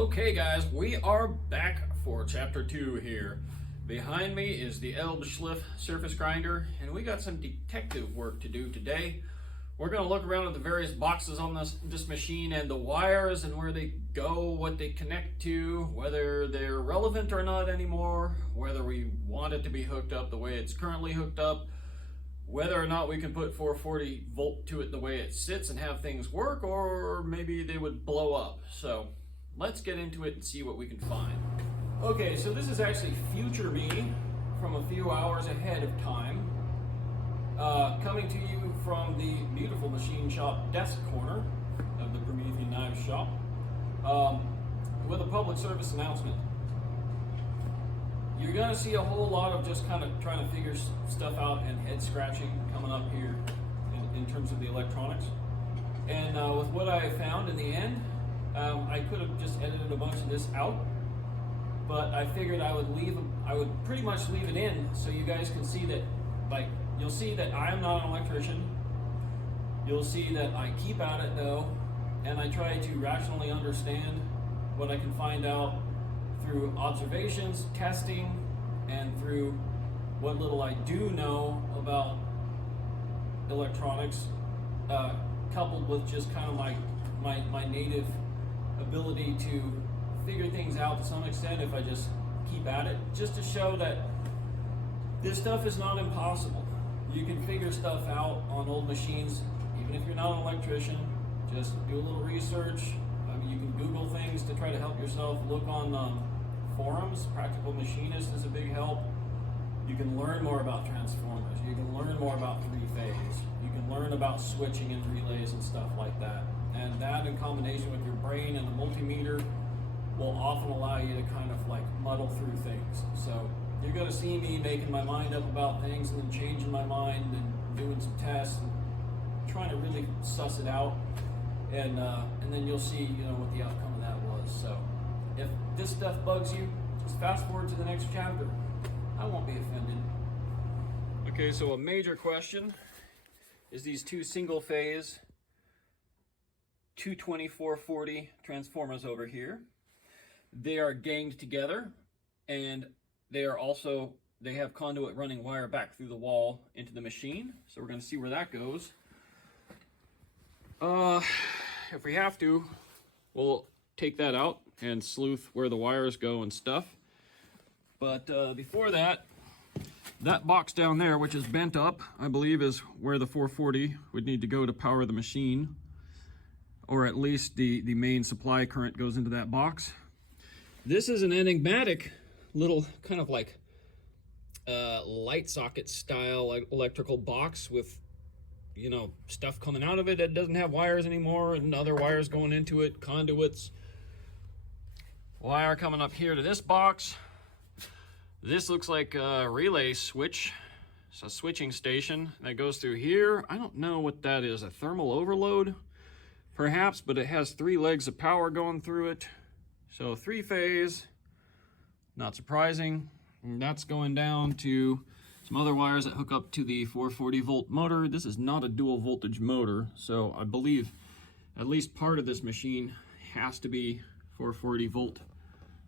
Okay guys, we are back for chapter 2 here. Behind me is the Abrasive surface grinder, and we got some detective work to do today. We're going to look around at the various boxes on this machine and the wires and where they go, what they connect to, whether they're relevant or not anymore, whether we want it to be hooked up the way it's currently hooked up, whether or not we can put 440 volt to it the way it sits and have things work, or maybe they would blow up. So let's get into it and see what we can find. Okay, so this is actually future me from a few hours ahead of time, coming to you from the beautiful machine shop desk corner of the Promethean Knives shop, with a public service announcement. You're going to see a whole lot of just kind of trying to figure stuff out and head scratching coming up here in terms of the electronics. And with what I found in the end, I could have just edited a bunch of this out, but I figured I would pretty much leave it in so you guys can see that, like, you'll see that I am not an electrician. You'll see that I keep at it though, and I try to rationally understand what I can find out through observations, testing, and through what little I do know about electronics, coupled with just kind of my native ability to figure things out to some extent if I just keep at it, just to show that this stuff is not impossible. You can figure stuff out on old machines, even if you're not an electrician. Just do a little research. I mean, you can Google things to try to help yourself. Look on forums. Practical Machinist is a big help. You can learn more about transformers. You can learn more about three-phase. You can learn about switching and relays and stuff like that. And that, in combination with your brain and the multimeter, will often allow you to kind of like muddle through things. So you're going to see me making my mind up about things and then changing my mind and doing some tests and trying to really suss it out. And then you'll see, what the outcome of that was. So if this stuff bugs you, just fast forward to the next chapter. I won't be offended. Okay, so a major question is these two single-phase 220/440 transformers over here. They are ganged together, and they have conduit running wire back through the wall into the machine. So we're going to see where that goes. If we have to, we'll take that out and sleuth where the wires go and stuff. But before that box down there, which is bent up, I believe is where the 440 would need to go to power the machine, or at least the main supply current goes into that box. This is an enigmatic little kind of like light socket style electrical box with stuff coming out of it that doesn't have wires anymore and other wires going into it, conduits, wire coming up here to this box. This looks like a relay switch. It's a switching station that goes through here. I don't know what that is, a thermal overload perhaps, but it has 3 legs of power going through it. So 3-phase, not surprising. And that's going down to some other wires that hook up to the 440 volt motor. This is not a dual voltage motor, so I believe at least part of this machine has to be 440 volt,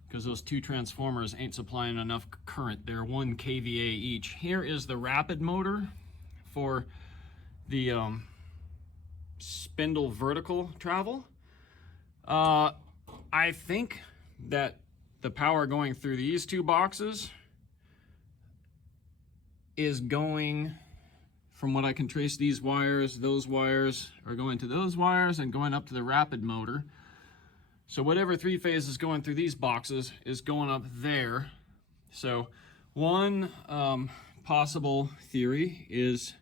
because those 2 transformers ain't supplying enough current. They're 1 kVA each. Here is the rapid motor for the spindle vertical travel. I think that the power going through these 2 boxes is going, from what I can trace, those wires are going to those wires and going up to the rapid motor. So whatever 3-phase is going through these boxes is going up there. So one possible theory is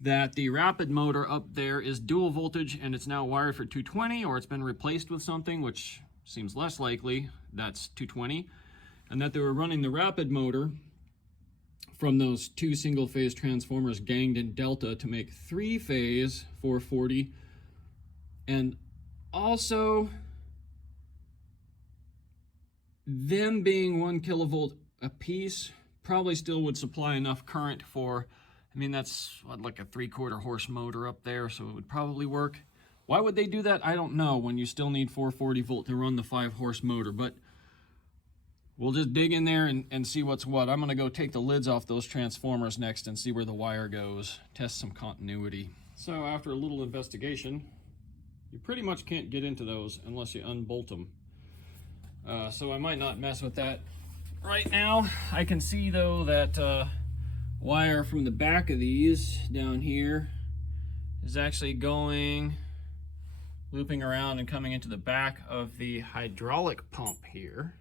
that the rapid motor up there is dual voltage and it's now wired for 220, or it's been replaced with something, which seems less likely. That's 220. And that they were running the rapid motor from those 2 single-phase transformers ganged in delta to make 3-phase 440. And also them being 1 kilovolt a piece probably still would supply enough current for, I mean, that's what, like a 3/4 horse motor up there, so it would probably work. Why would they do that? I don't know, when you still need 440 volt to run the 5-horse motor, but we'll just dig in there and see what's what. I'm gonna go take the lids off those transformers next and see where the wire goes, test some continuity. So after a little investigation, you pretty much can't get into those unless you unbolt them. So I might not mess with that right now. I can see though that wire from the back of these down here is actually looping around and coming into the back of the hydraulic pump here.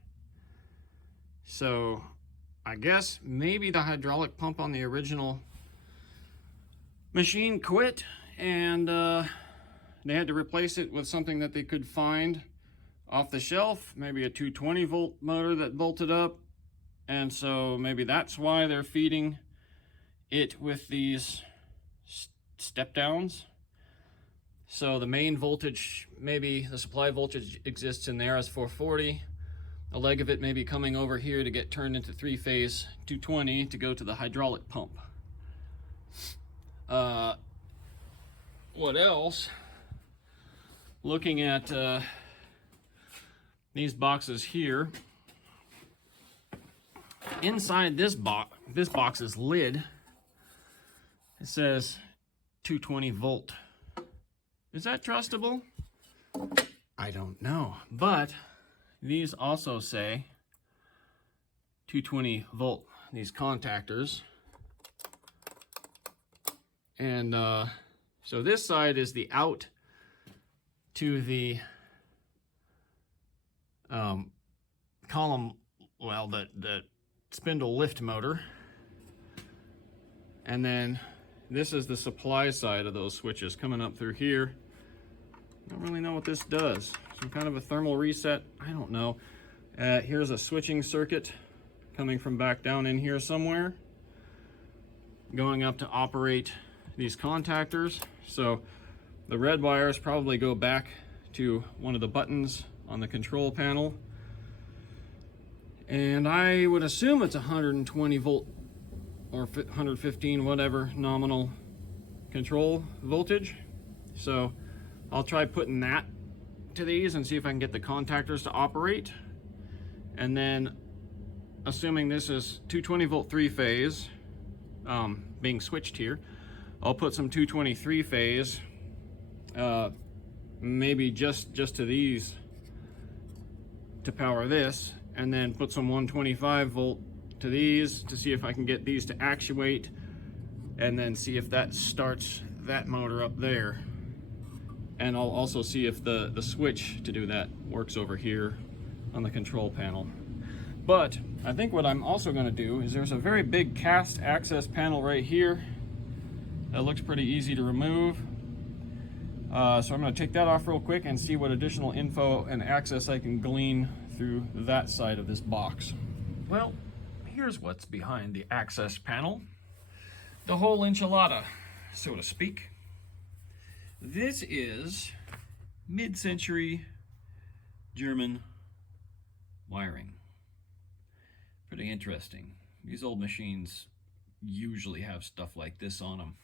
So I guess maybe the hydraulic pump on the original machine quit, and they had to replace it with something that they could find off the shelf, maybe a 220 volt motor that bolted up, and so maybe that's why they're feeding it with these step downs. So the main voltage, maybe the supply voltage exists in there as 440. A leg of it may be coming over here to get turned into 3-phase 220 to go to the hydraulic pump. What else? Looking at these boxes here, inside this box's lid, it says 220 volt. Is that trustable? I don't know, but these also say 220 volt, these contactors. And so this side is the out to the column, well, the spindle lift motor. And then this is the supply side of those switches coming up through here. I don't really know what this does. Some kind of a thermal reset, I don't know. Here's a switching circuit coming from back down in here somewhere, going up to operate these contactors. So the red wires probably go back to one of the buttons on the control panel. And I would assume it's 120 volt or 115, whatever, nominal control voltage. So I'll try putting that to these and see if I can get the contactors to operate. And then, assuming this is 220 volt 3-phase being switched here, I'll put some 223 phase, maybe just to these to power this, and then put some 125 volt to these to see if I can get these to actuate, and then see if that starts that motor up there. And I'll also see if the switch to do that works over here on the control panel. But I think what I'm also going to do is there's a very big cast access panel right here that looks pretty easy to remove. So I'm going to take that off real quick and see what additional info and access I can glean through that side of this box. Well, here's what's behind the access panel. The whole enchilada, so to speak. This is mid-century German wiring. Pretty interesting. These old machines usually have stuff like this on them.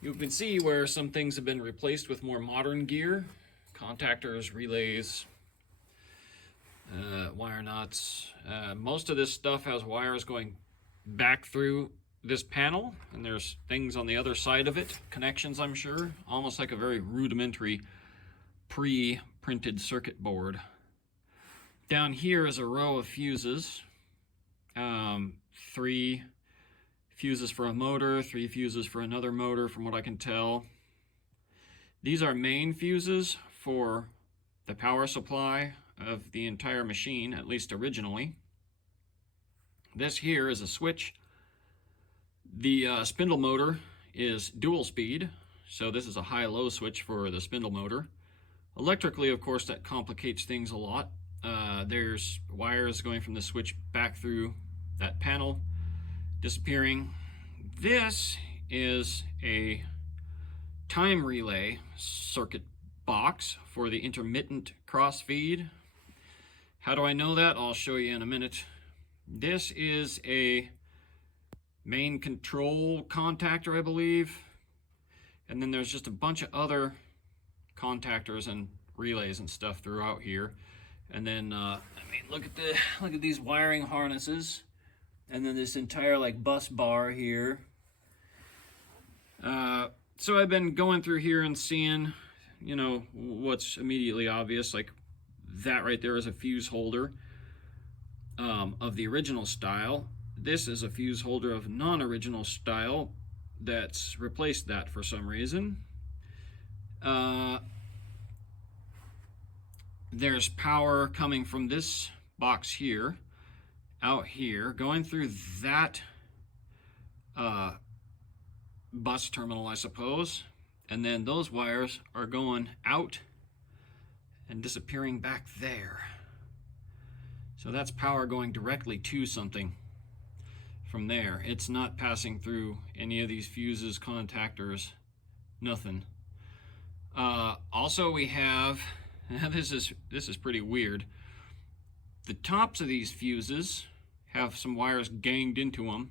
You can see where some things have been replaced with more modern gear. Contactors, relays, wire nuts. Most of this stuff has wires going back through this panel, and there's things on the other side of it, connections, I'm sure, almost like a very rudimentary pre-printed circuit board. Down here is a row of fuses, 3 fuses for a motor, 3 fuses for another motor from what I can tell. These are main fuses for the power supply of the entire machine, at least originally. This here is a switch. The spindle motor is dual speed, so this is a high-low switch for the spindle motor. Electrically, of course, that complicates things a lot. There's wires going from the switch back through that panel, disappearing. This is a time relay circuit box for the intermittent crossfeed. How do I know that? I'll show you in a minute. This is a main control contactor, I believe. And then there's just a bunch of other contactors and relays and stuff throughout here. And then I mean, look at these wiring harnesses, and then this entire like bus bar here. So I've been going through here and seeing, you know, what's immediately obvious. Like that right there is a fuse holder of the original style. This is a fuse holder of non-original style that's replaced that for some reason. There's power coming from this box here, out here, going through that bus terminal, I suppose. And then those wires are going out and disappearing back there. So that's power going directly to something from there. It's not passing through any of these fuses, contactors, nothing. Also we have, this is pretty weird. The tops of these fuses have some wires ganged into them.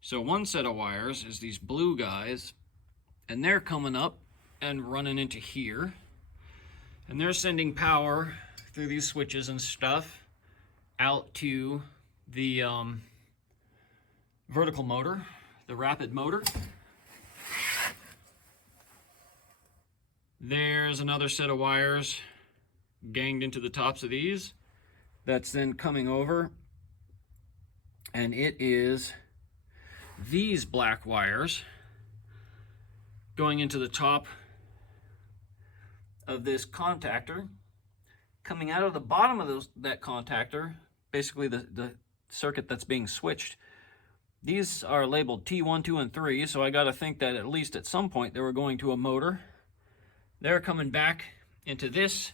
So one set of wires is these blue guys, and they're coming up and running into here. And they're sending power through these switches and stuff out to the vertical motor, the rapid motor. There's another set of wires ganged into the tops of these that's then coming over, and it is these black wires going into the top of this contactor, coming out of the bottom of that contactor, basically the circuit that's being switched. These are labeled T1, 2, and 3, so I got to think that at least at some point they were going to a motor. They're coming back into this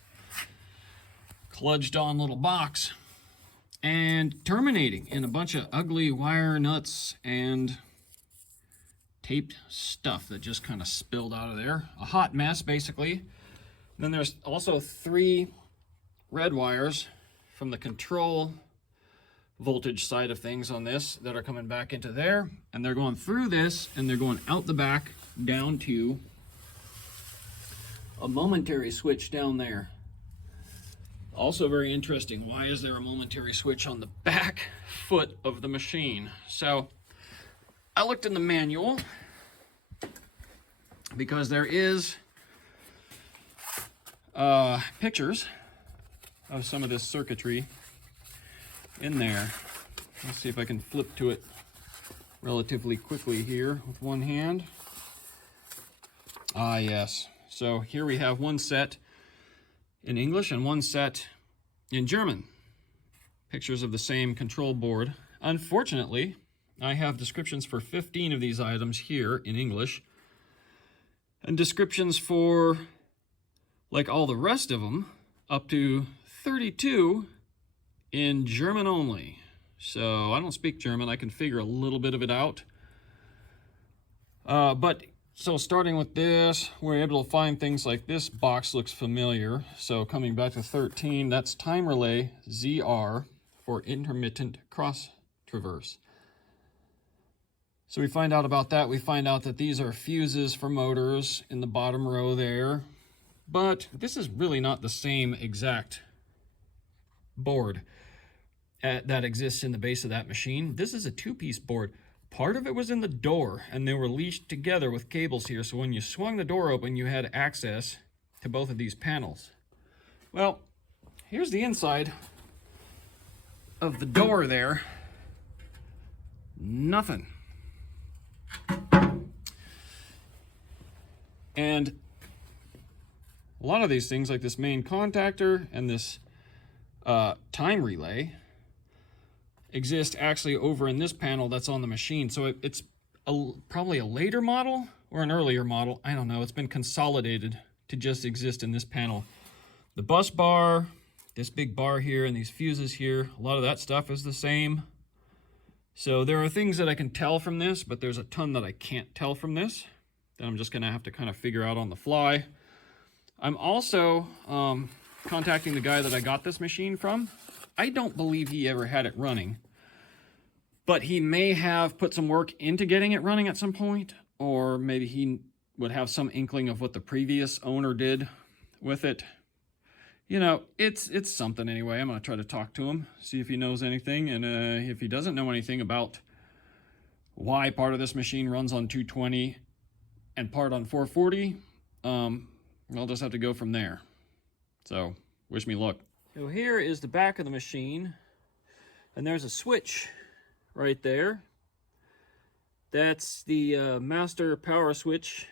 kludged on little box and terminating in a bunch of ugly wire nuts and taped stuff that just kind of spilled out of there. A hot mess, basically. Then there's also 3 red wires from the control voltage side of things on this that are coming back into there, and they're going through this and they're going out the back down to a momentary switch down there. Also very interesting, why is there a momentary switch on the back foot of the machine? So I looked in the manual because there is pictures of some of this circuitry in there. Let's see if I can flip to it relatively quickly here with one hand. Ah, yes. So here we have one set in English and one set in German. Pictures of the same control board. Unfortunately, I have descriptions for 15 of these items here in English, and descriptions for, like all the rest of them, up to 32 in German only. So I don't speak German. I can figure a little bit of it out. So starting with this, we're able to find things like this box looks familiar. So coming back to 13, that's time relay ZR for intermittent cross traverse. So we find out about that. We find out that these are fuses for motors in the bottom row there. But this is really not the same exact board that exists in the base of that machine. This is a 2-piece board. Part of it was in the door, and they were leashed together with cables here, so when you swung the door open, you had access to both of these panels. Well, here's the inside of the door there. Nothing. And a lot of these things, like this main contactor and this time relay, exist actually over in this panel that's on the machine. So it's probably a later model or an earlier model. I don't know. It's been consolidated to just exist in this panel. The bus bar, this big bar here, and these fuses here, a lot of that stuff is the same. So there are things that I can tell from this, but there's a ton that I can't tell from this that I'm just going to have to kind of figure out on the fly. I'm also contacting the guy that I got this machine from. I don't believe he ever had it running, but he may have put some work into getting it running at some point, or maybe he would have some inkling of what the previous owner did with it. You know, it's something anyway. I'm going to try to talk to him, see if he knows anything. And if he doesn't know anything about why part of this machine runs on 220 and part on 440, I'll just have to go from there. So, wish me luck. So here is the back of the machine. And there's a switch right there. That's the master power switch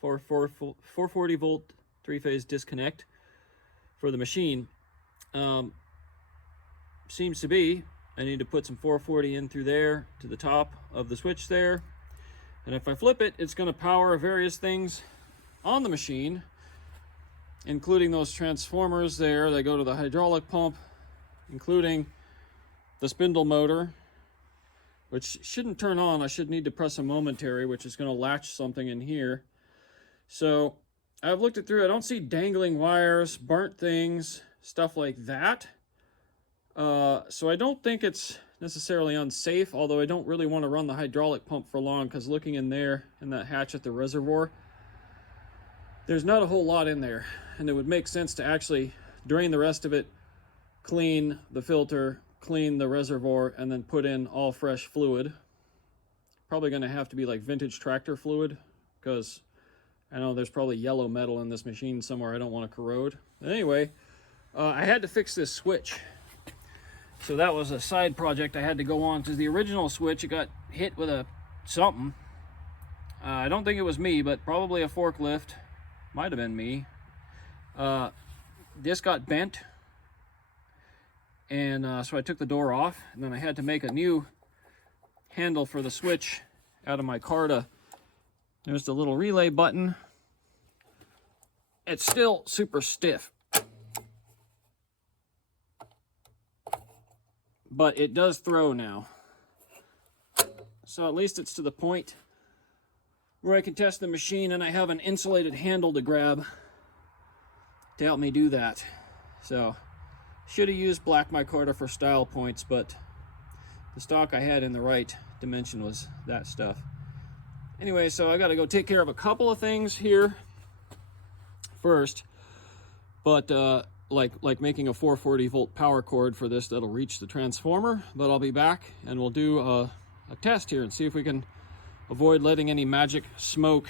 for 440 volt 3-phase disconnect for the machine. Seems to be. I need to put some 440 in through there to the top of the switch there. And if I flip it, it's going to power various things on the machine, including those transformers there that go to the hydraulic pump, including the spindle motor, which shouldn't turn on. I should need to press a momentary, which is going to latch something in here. So I've looked it through. I don't see dangling wires, burnt things, stuff like that. So I don't think it's necessarily unsafe, although I don't really want to run the hydraulic pump for long, because looking in there, in that hatch at the reservoir, there's not a whole lot in there. And it would make sense to actually drain the rest of it, clean the filter, clean the reservoir, and then put in all fresh fluid. Probably going to have to be like vintage tractor fluid, because I know there's probably yellow metal in this machine somewhere I don't want to corrode. But anyway, I had to fix this switch. So that was a side project I had to go on, because the original switch, it got hit with a something. I don't think it was me, but probably a forklift. Might have been me. This got bent. And so I took the door off, and then I had to make a new handle for the switch out of my Carta. There's the little relay button. It's still super stiff, but it does throw now. So at least it's to the point where I can test the machine, and I have an insulated handle to grab to help me do that. So should have used black micarta for style points, but the stock I had in the right dimension was that stuff. Anyway, so I got to go take care of a couple of things here first, but like making a 440 volt power cord for this that'll reach the transformer. But I'll be back and we'll do a test here and see if we can avoid letting any magic smoke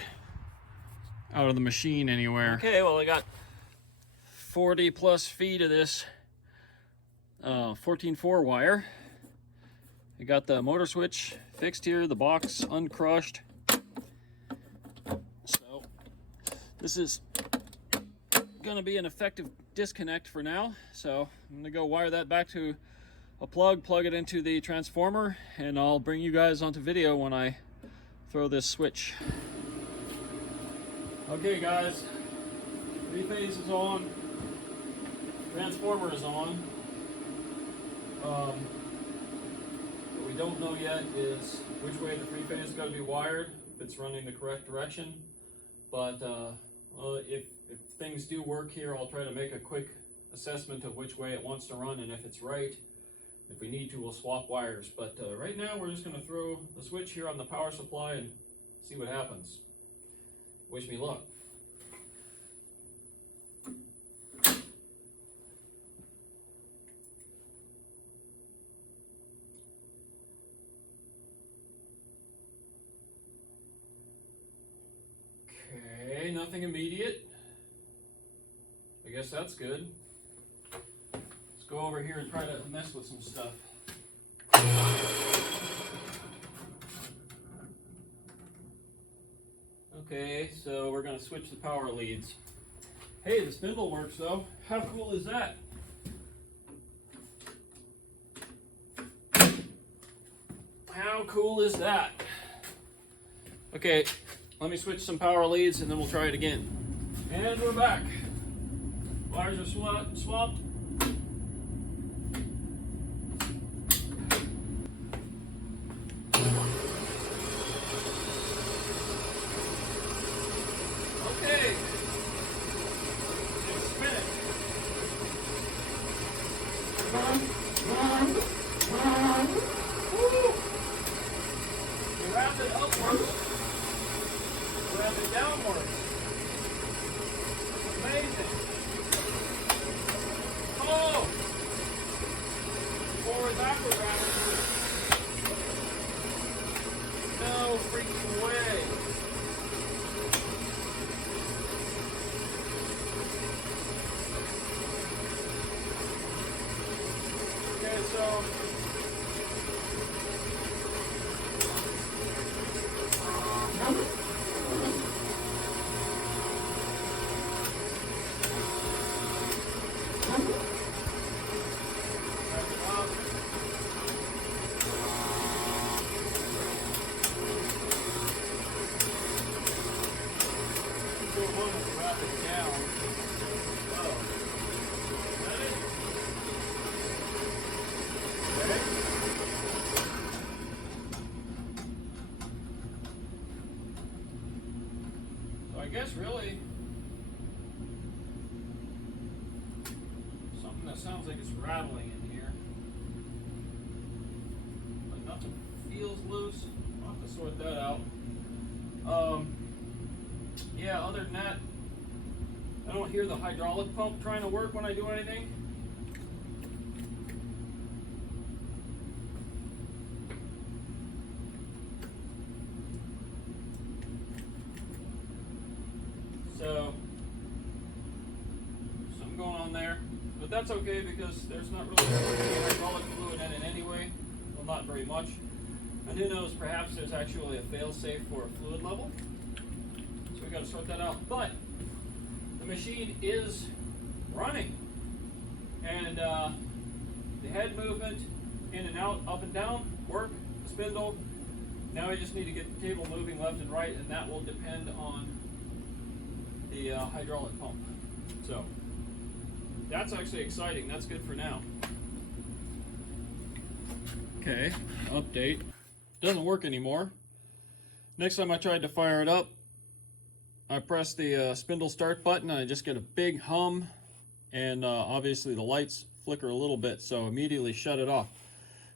out of the machine anywhere. Okay, well, I got 40 plus feet of this 14.4 wire. I got the motor switch fixed here, the box uncrushed. So this is going to be an effective disconnect for now. So I'm going to go wire that back to a plug it into the transformer, and I'll bring you guys onto video when I throw this switch. Okay guys, 3-phase is on, transformer is on. What we don't know yet is which way the 3-phase is going to be wired, if it's running the correct direction. But if things do work here, I'll try to make a quick assessment of which way it wants to run, and if it's right, if we need to, we'll swap wires. But right now we're just going to throw the switch here on the power supply and see what happens. Wish me luck. Okay, nothing immediate. I guess that's good. Let's go over here and try to mess with some stuff. Okay, so we're going to switch the power leads. Hey, the spindle works though. How cool is that? How cool is that? Okay, let me switch some power leads and then we'll try it again. And we're back. Wires are swapped. Okay. Let's spin it. Woo. We wrap it upwards. Wrap it downwards. Amazing. So I guess really something that sounds like it's rattling in here, but nothing feels loose. I'll have to sort that out. Yeah, other than that, I don't hear the hydraulic pump trying to work when I do anything. So, something going on there, but that's okay because there's not really any hydraulic fluid in it anyway. Well, not very much. And who knows, perhaps there's actually a fail-safe for fluid level. So we got to sort that out. But the machine is running, and the head movement in and out, up and down, work, the spindle. Now I just need to get the table moving left and right, and that will depend on the hydraulic pump. So that's actually exciting. That's good for now. Okay, update. Doesn't work anymore. Next time I tried to fire it up, I press the spindle start button and I just get a big hum, and obviously the lights flicker a little bit, so immediately shut it off.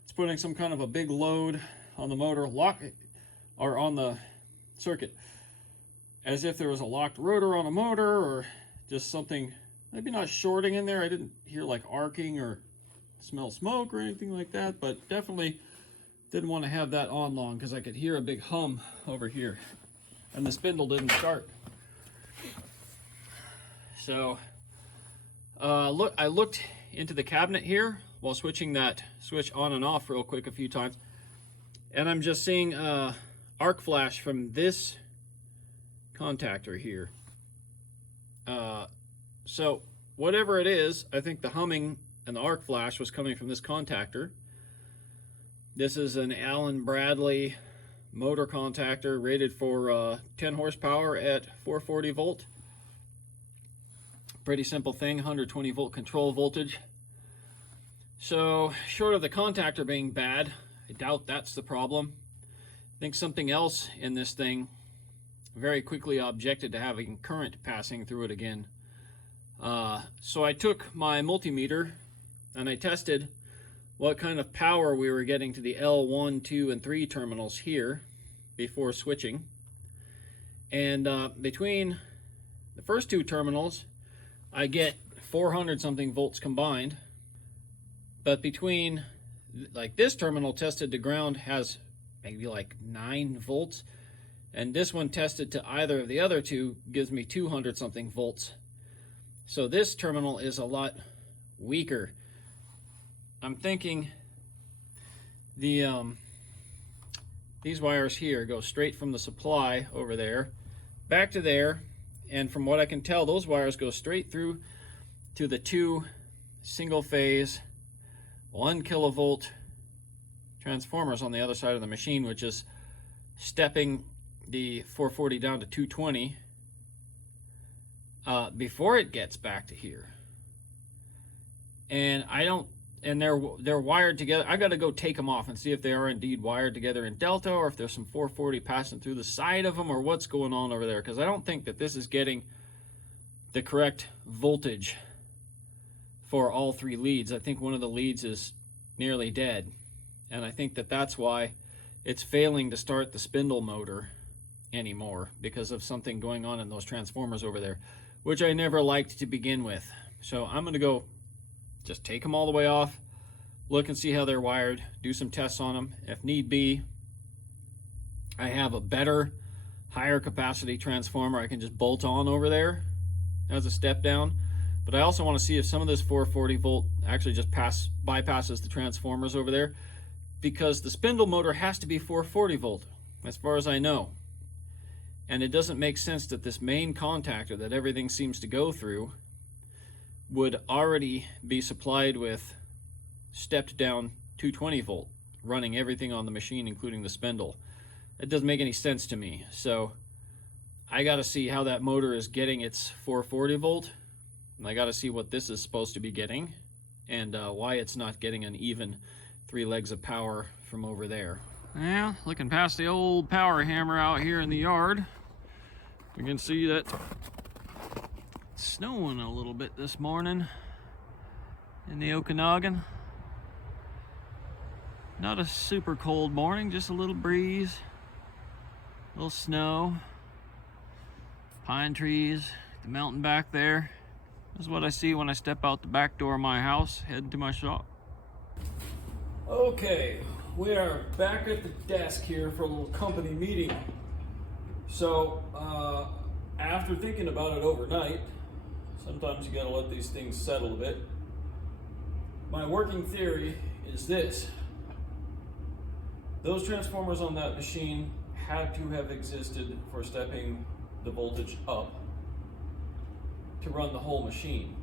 It's putting some kind of a big load on the motor or on the circuit, as if there was a locked rotor on a motor or just something, maybe not shorting in there. I didn't hear like arcing or smell smoke or anything like that, but definitely didn't want to have that on long because I could hear a big hum over here and the spindle didn't start. So I looked into the cabinet here while switching that switch on and off real quick a few times, and I'm just seeing arc flash from this contactor here. So whatever it is, I think the humming and the arc flash was coming from this contactor. This is an Allen Bradley motor contactor rated for 10 horsepower at 440 volt. Pretty simple thing, 120 volt control voltage. So short of the contactor being bad, I doubt that's the problem. I think something else in this thing very quickly objected to having current passing through it again. So I took my multimeter and I tested what kind of power we were getting to the L1, 2, and 3 terminals here before switching. And between the first two terminals, I get 400 something volts combined. But between, like, this terminal tested to ground has maybe like 9 volts. And this one tested to either of the other two gives me 200 something volts. So this terminal is a lot weaker. I'm thinking these wires here go straight from the supply over there back to there, and from what I can tell, those wires go straight through to the 2 single phase 1 kilovolt transformers on the other side of the machine, which is stepping the 440 down to 220 before it gets back to here. And they're wired together. I got to go take them off and see if they are indeed wired together in delta, or if there's some 440 passing through the side of them, or what's going on over there, because I don't think that this is getting the correct voltage for all 3 leads. I think one of the leads is nearly dead, and I think that that's why it's failing to start the spindle motor anymore, because of something going on in those transformers over there, which I never liked to begin with. So I'm going to go just take them all the way off, look and see how they're wired, do some tests on them. If need be, I have a better, higher capacity transformer I can just bolt on over there as a step down. But I also want to see if some of this 440 volt actually just bypasses the transformers over there, because the spindle motor has to be 440 volt, as far as I know. And it doesn't make sense that this main contactor that everything seems to go through would already be supplied with stepped down 220 volt, running everything on the machine, including the spindle. It doesn't make any sense to me. So I got to see how that motor is getting its 440 volt. And I got to see what this is supposed to be getting, and why it's not getting an even 3 legs of power from over there. Yeah, looking past the old power hammer out here in the yard, we can see that it's snowing a little bit this morning in the Okanagan. Not a super cold morning, just a little breeze, a little snow, pine trees, the mountain back there. This is what I see when I step out the back door of my house, heading to my shop. Okay, we are back at the desk here for a little company meeting. So, after thinking about it overnight, sometimes you gotta let these things settle a bit. My working theory is this. Those transformers on that machine had to have existed for stepping the voltage up to run the whole machine.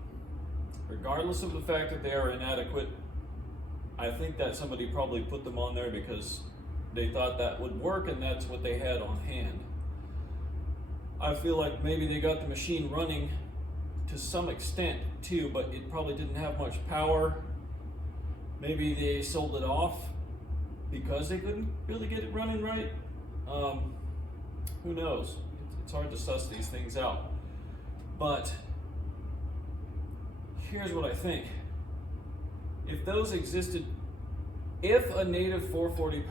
Regardless of the fact that they are inadequate, I think that somebody probably put them on there because they thought that would work and that's what they had on hand. I feel like maybe they got the machine running to some extent too, but it probably didn't have much power. Maybe they sold it off because they couldn't really get it running right. Who knows? It's hard to suss these things out. But here's what I think. If those existed, if a native 440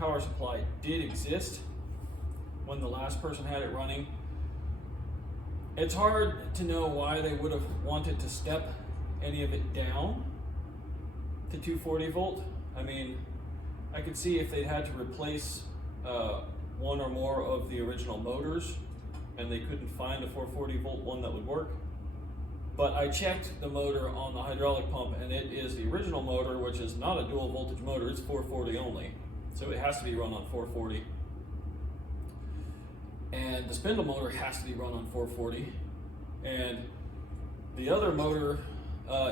power supply did exist when the last person had it running, it's hard to know why they would have wanted to step any of it down to 240 volt. I mean, I could see if they had to replace one or more of the original motors and they couldn't find a 440 volt one that would work. But I checked the motor on the hydraulic pump and it is the original motor, which is not a dual voltage motor, it's 440 only. So it has to be run on 440. And the spindle motor has to be run on 440. And the other motor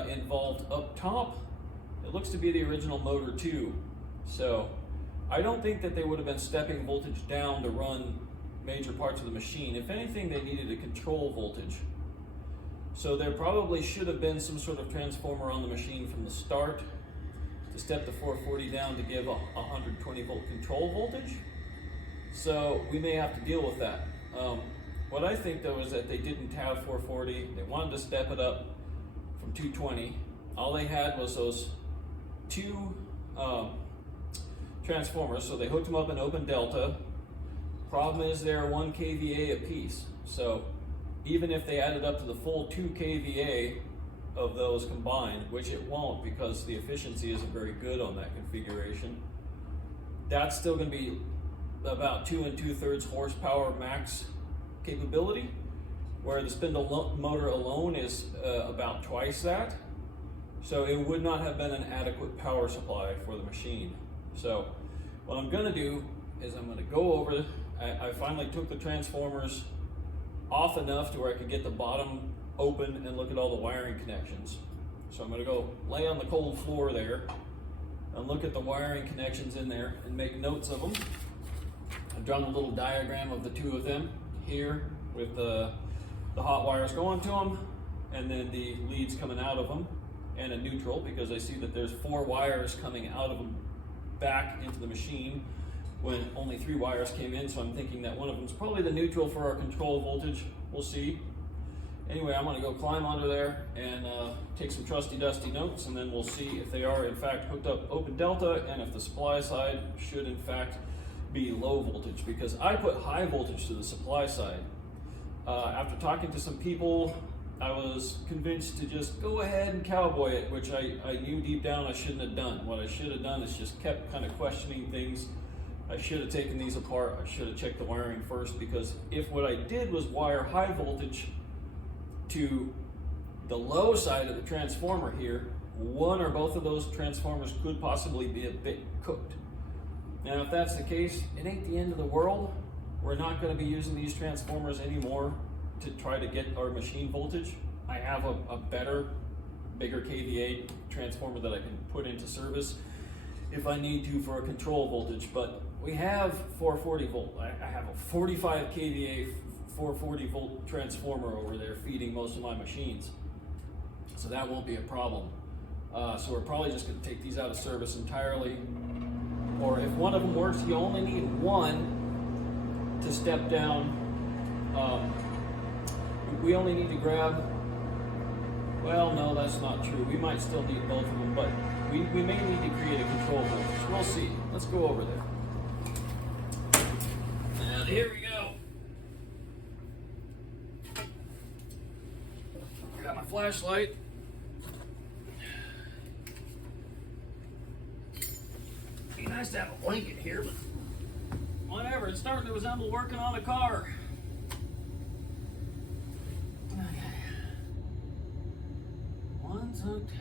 involved up top, it looks to be the original motor too. So I don't think that they would have been stepping voltage down to run major parts of the machine. If anything, they needed a control voltage. So there probably should have been some sort of transformer on the machine from the start to step the 440 down to give a 120 volt control voltage. So we may have to deal with that. What I think though is that they didn't have 440. They wanted to step it up from 220. All they had was those 2 transformers, so they hooked them up in open delta. Problem is they're 1 kVA apiece. So even if they added up to the full 2 kVA of those combined, which it won't because the efficiency isn't very good on that configuration, that's still going to be about 2 2/3 horsepower max capability, where the spindle motor alone is about twice that. So it would not have been an adequate power supply for the machine. So what I'm going to do is I'm going to go over, I finally took the transformers off enough to where I could get the bottom open and look at all the wiring connections. So I'm going to go lay on the cold floor there and look at the wiring connections in there and make notes of them. I've drawn a little diagram of the 2 of them here with the hot wires going to them and then the leads coming out of them and a neutral, because I see that there's 4 wires coming out of them back into the machine when only 3 wires came in, so I'm thinking that one of them is probably the neutral for our control voltage. We'll see. Anyway, I'm going to go climb under there and take some trusty dusty notes, and then we'll see if they are in fact hooked up open delta and if the supply side should in fact be low voltage, because I put high voltage to the supply side. After talking to some people, I was convinced to just go ahead and cowboy it, which I knew deep down I shouldn't have done. What I should have done is just kept kind of questioning things. I should have taken these apart. I should have checked the wiring first, because if what I did was wire high voltage to the low side of the transformer here, one or both of those transformers could possibly be a bit cooked. Now, if that's the case, it ain't the end of the world. We're not going to be using these transformers anymore to try to get our machine voltage. I have a better, bigger kVA transformer that I can put into service if I need to for a control voltage, but we have 440 volt. I have a 45 kVA 440 volt transformer over there feeding most of my machines, so that won't be a problem. So we're probably just going to take these out of service entirely, or if one of them works, you only need one to step down. We only need to grab, well, no, that's not true. We might still need both of them, but we may need to create a control voltage. We'll see. Let's go over there. And here we go. Got my flashlight. Be nice to have a blanket here, but whatever. It's starting to resemble working on a car. One's hooked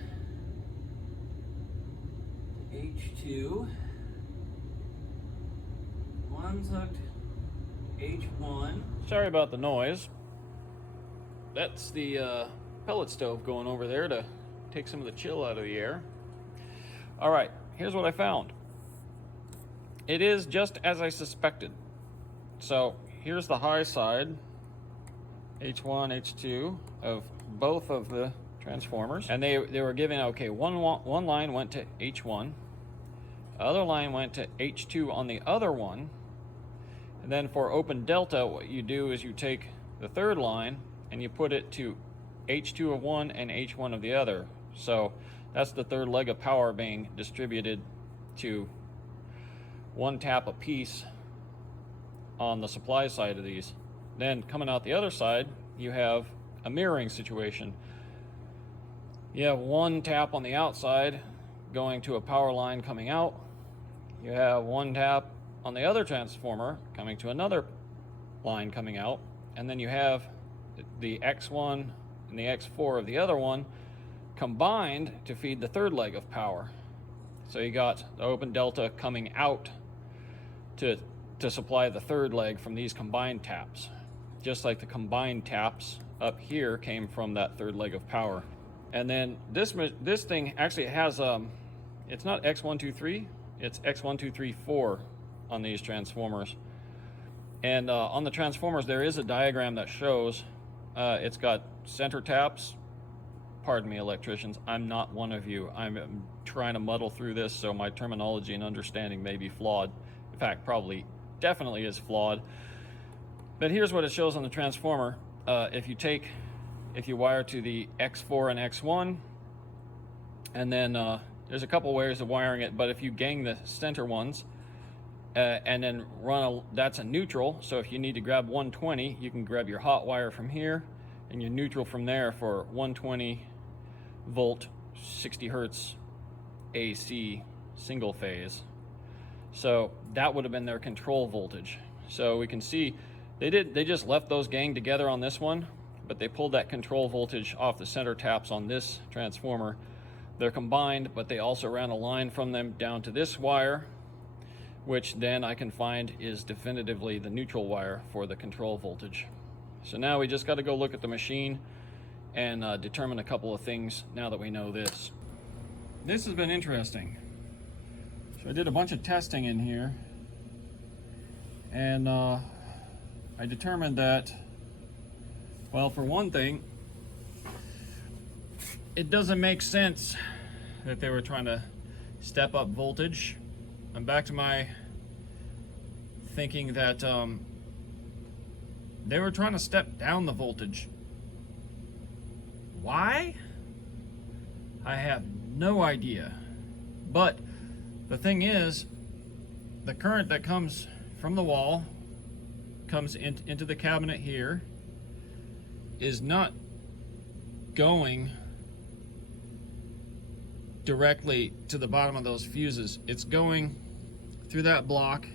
to H2. One's hooked to H1. Sorry about the noise. That's the pellet stove going over there to take some of the chill out of the air. All right, here's what I found. It is just as I suspected. So here's the high side, H1, H2 of both of the transformers, and they were giving, okay, one line went to H1, the other line went to H2 on the other one, and then for open delta, what you do is you take the third line and you put it to H2 of one and H1 of the other. So that's the third leg of power being distributed to one tap a piece on the supply side of these. Then coming out the other side, you have a mirroring situation. You have one tap on the outside going to a power line coming out. You have one tap on the other transformer coming to another line coming out. And then you have the X1 and the X4 of the other one combined to feed the third leg of power. So you got the open delta coming out to supply the third leg from these combined taps. Just like the combined taps up here came from that third leg of power. And then this thing actually has, it's not X123, it's X1234 on these transformers. And on the transformers, there is a diagram that shows it's got center taps. Pardon me, electricians, I'm not one of you. I'm trying to muddle through this, so my terminology and understanding may be flawed. In fact, probably definitely is flawed. But here's what it shows on the transformer. If you wire to the X4 and X1, and then there's a couple ways of wiring it, but if you gang the center ones and then that's a neutral, so if you need to grab 120, you can grab your hot wire from here and your neutral from there for 120 volt, 60 hertz AC single phase. So that would have been their control voltage. So we can see they just left those gang together on this one, but they pulled that control voltage off the center taps on this transformer. They're combined, but they also ran a line from them down to this wire, which then I can find is definitively the neutral wire for the control voltage. So now we just got to go look at the machine and determine a couple of things now that we know this. This has been interesting. So I did a bunch of testing in here, and I determined that, well, for one thing, it doesn't make sense that they were trying to step up voltage. I'm back to my thinking that they were trying to step down the voltage. Why? I have no idea. But the thing is, the current that comes from the wall comes into the cabinet here is not going directly to the bottom of those fuses. It's going through that block.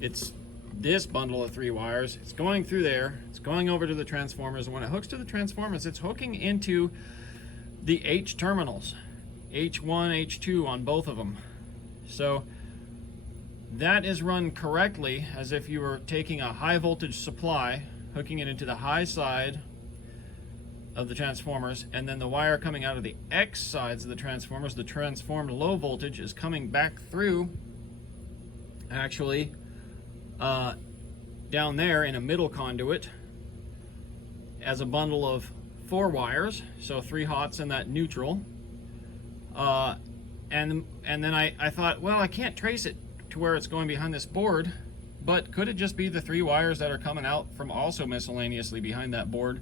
It's this bundle of 3 wires. It's going through there, it's going over to the transformers, and when it hooks to the transformers, it's hooking into the H terminals, H1, H2 on both of them. So that is run correctly as if you were taking a high voltage supply, hooking it into the high side of the transformers, and then the wire coming out of the X sides of the transformers, the transformed low voltage, is coming back through actually down there in a middle conduit as a bundle of 4 wires, so 3 hots and that neutral. And then I thought, well, I can't trace it to where it's going behind this board, but could it just be the 3 wires that are coming out from also miscellaneously behind that board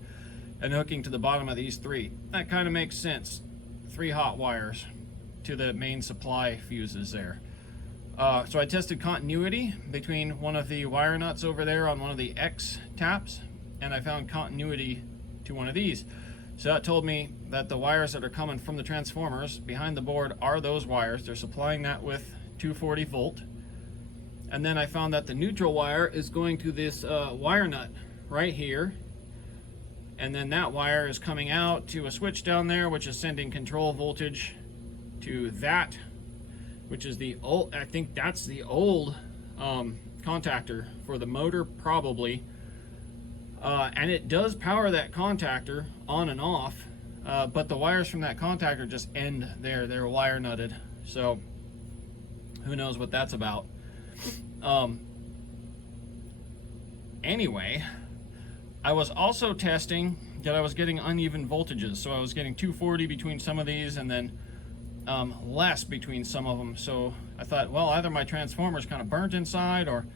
and hooking to the bottom of these 3? That kind of makes sense. 3 hot wires to the main supply fuses there. So I tested continuity between one of the wire nuts over there on one of the X taps, and I found continuity to one of these. So that told me that the wires that are coming from the transformers behind the board are those wires. They're supplying that with 240 volt. And then I found that the neutral wire is going to this wire nut right here. And then that wire is coming out to a switch down there, which is sending control voltage to that, which is the old, I think that's the old contactor for the motor probably. And it does power that contactor on and off, but the wires from that contactor just end there. They're wire nutted, so who knows what that's about. Anyway, I was also testing that I was getting uneven voltages, so I was getting 240 between some of these and then less between some of them. So I thought, well, either my transformer's kind of burnt inside, or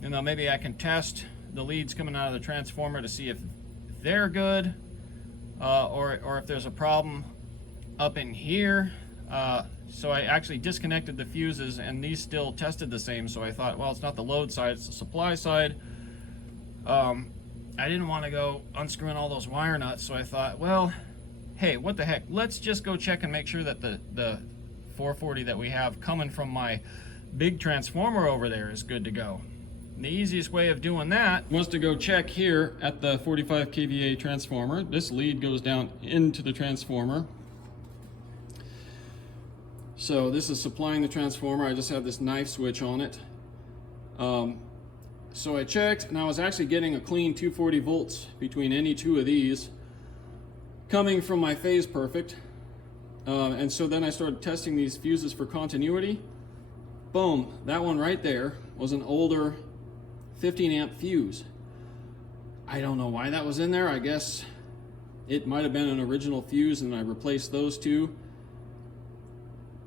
maybe I can test the leads coming out of the transformer to see if they're good, or if there's a problem up in here. So I actually disconnected the fuses, and these still tested the same. So I thought, well, it's not the load side, it's the supply side. I didn't want to go unscrewing all those wire nuts, so I thought, well, hey, what the heck, let's just go check and make sure that the 440 that we have coming from my big transformer over there is good to go. And the easiest way of doing that was to go check here at the 45 kVA transformer. This lead goes down into the transformer. So this is supplying the transformer. I just have this knife switch on it. So I checked, and I was actually getting a clean 240 volts between any 2 of these coming from my phase perfect. And so then I started testing these fuses for continuity. Boom, that one right there was an older 15 amp fuse. I don't know why that was in there. I guess it might have been an original fuse and I replaced those 2.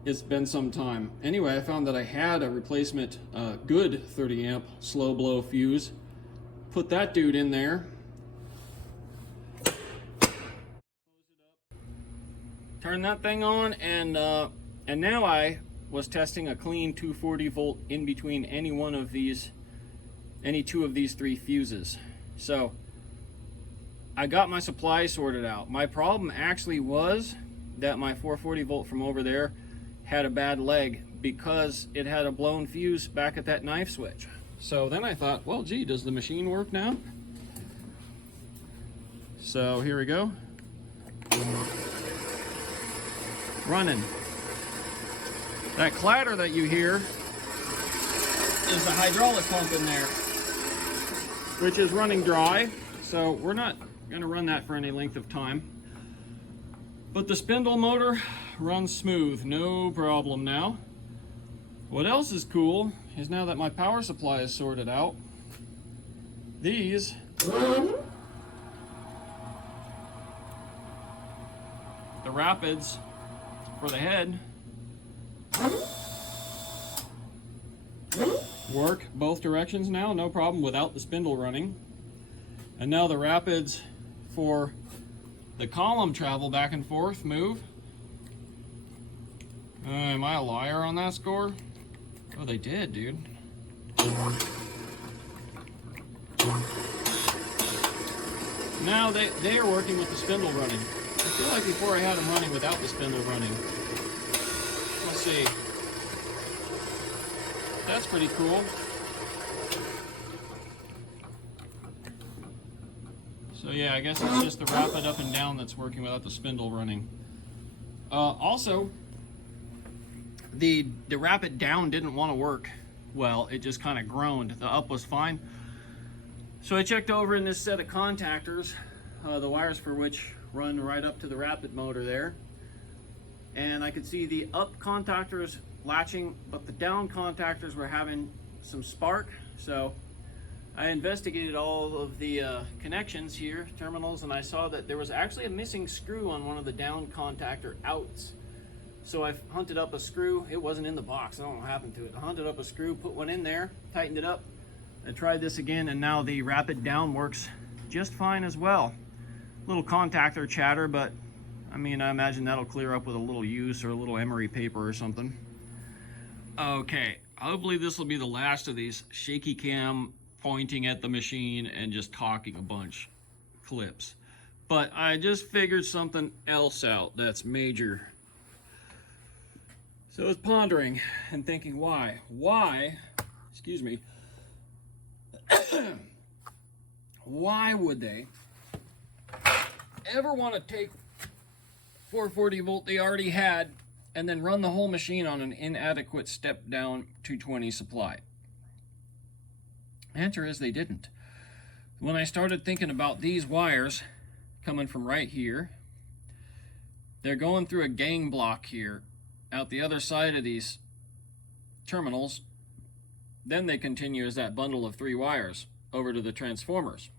It's been some time. Anyway, I found that I had a replacement good 30 amp slow blow fuse. Put that dude in there. Turn that thing on, and now I was testing a clean 240 volt in between any 2 of these 3 fuses. So I got my supply sorted out. My problem actually was that my 440 volt from over there had a bad leg because it had a blown fuse back at that knife switch. So then I thought, well, gee, does the machine work now? So here we go. Running. That clatter that you hear is the hydraulic pump in there, which is running dry. So we're not going to run that for any length of time. But the spindle motor runs smooth, no problem now. What else is cool is now that my power supply is sorted out, these the rapids for the head work both directions now, no problem without the spindle running. And now the rapids for the column travel back and forth, move. Am I a liar on that score? Oh, they did, dude. Now they are working with the spindle running. I feel like before I had them running without the spindle running. Let's see. That's pretty cool. yeah, I guess it's just the rapid up and down that's working without the spindle running. Also, the rapid down didn't want to work well. It just kind of groaned. The up was fine. So I checked over in this set of contactors, the wires for which run right up to the rapid motor there. And I could see the up contactors latching, but the down contactors were having some spark. So I investigated all of the connections here, terminals, and I saw that there was actually a missing screw on one of the down contactor outs. So I hunted up a screw. It wasn't in the box. I don't know what happened to it. I hunted up a screw, put one in there, tightened it up. I tried this again, and now the rapid down works just fine as well. Little contactor chatter, but I mean, I imagine that'll clear up with a little use or a little emery paper or something. Okay, hopefully this will be the last of these shaky cam pointing at the machine and just talking a bunch clips. But I just figured something else out that's major. So I was pondering and thinking, why, excuse me, why would they ever want to take 440 volt they already had and then run the whole machine on an inadequate step down 220 supply? Answer is they didn't. When I started thinking about these wires coming from right here, they're going through a gang block here out the other side of these terminals. Then they continue as that bundle of 3 wires over to the transformers.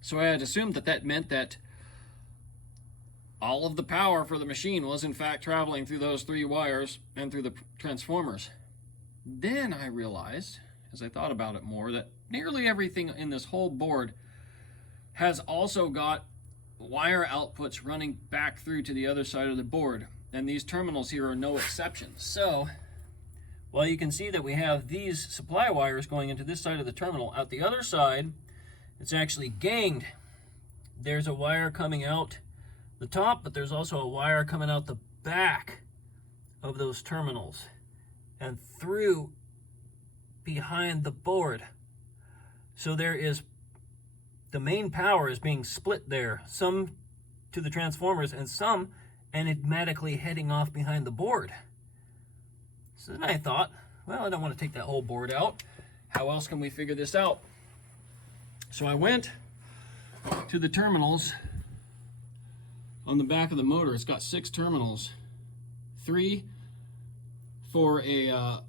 So I had assumed that that meant that all of the power for the machine was in fact traveling through those 3 wires and through the transformers. Then I realized, as I thought about it more, that nearly everything in this whole board has also got wire outputs running back through to the other side of the board, and these terminals here are no exception. So while you can see that we have these supply wires going into this side of the terminal, out the other side it's actually ganged. There's a wire coming out the top, but there's also a wire coming out the back of those terminals and through behind the board. So there is, the main power is being split there, some to the transformers and some enigmatically heading off behind the board. So then I thought, well, I don't want to take that whole board out. How else can we figure this out? So I went to the terminals on the back of the motor. It's got 6 terminals, 3 for a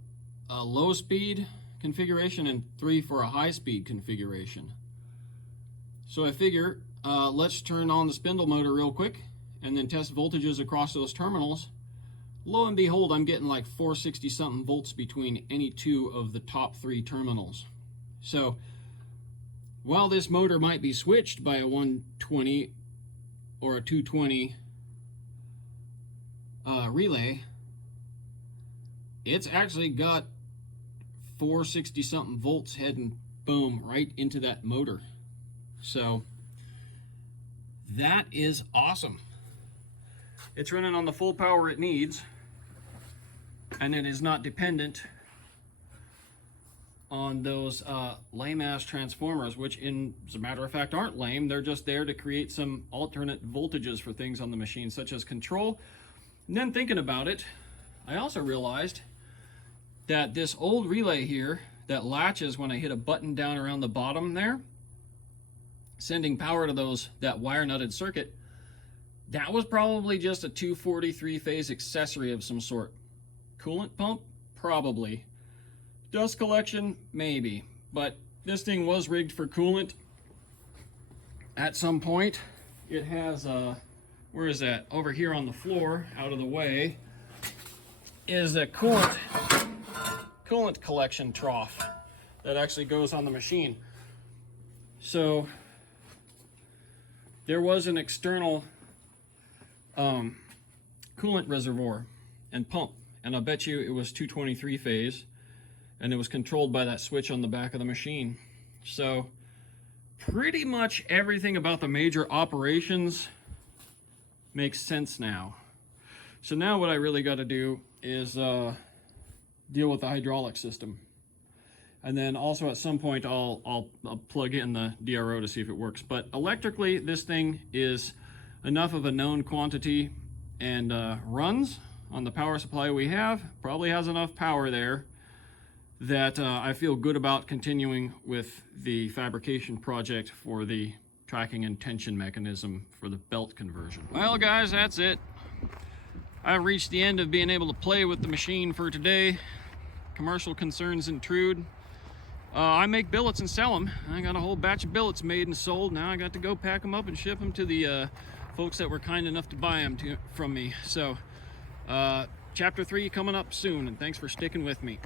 low speed configuration and 3 for a high speed configuration. So I figure let's turn on the spindle motor real quick and then test voltages across those terminals. Lo and behold, I'm getting like 460 something volts between any 2 of the top 3 terminals. So while this motor might be switched by a 120 or a 220 relay, it's actually got 460 something volts heading boom right into that motor. So that is awesome. It's running on the full power it needs, and it is not dependent on those lame-ass transformers, which as a matter of fact aren't lame. They're just there to create some alternate voltages for things on the machine, such as control. And then thinking about it, I also realized that this old relay here that latches when I hit a button down around the bottom there, sending power to that wire-nutted circuit, that was probably just a 243 phase accessory of some sort. Coolant pump? Probably. Dust collection? Maybe. But this thing was rigged for coolant at some point. It has where is that? Over here on the floor, out of the way, is a coolant collection trough that actually goes on the machine. So there was an external coolant reservoir and pump, and I bet you it was 223 phase, and it was controlled by that switch on the back of the machine. So pretty much everything about the major operations makes sense now. So now what I really got to do is deal with the hydraulic system. And then also at some point I'll plug in the DRO to see if it works. But electrically, this thing is enough of a known quantity and runs on the power supply we have. Probably has enough power there that I feel good about continuing with the fabrication project for the tracking and tension mechanism for the belt conversion. Well guys, that's it. I've reached the end of being able to play with the machine for today. Commercial concerns intrude. I make billets and sell them. I got a whole batch of billets made and sold. Now I got to go pack them up and ship them to the folks that were kind enough to buy them from me. So chapter 3 coming up soon, and thanks for sticking with me.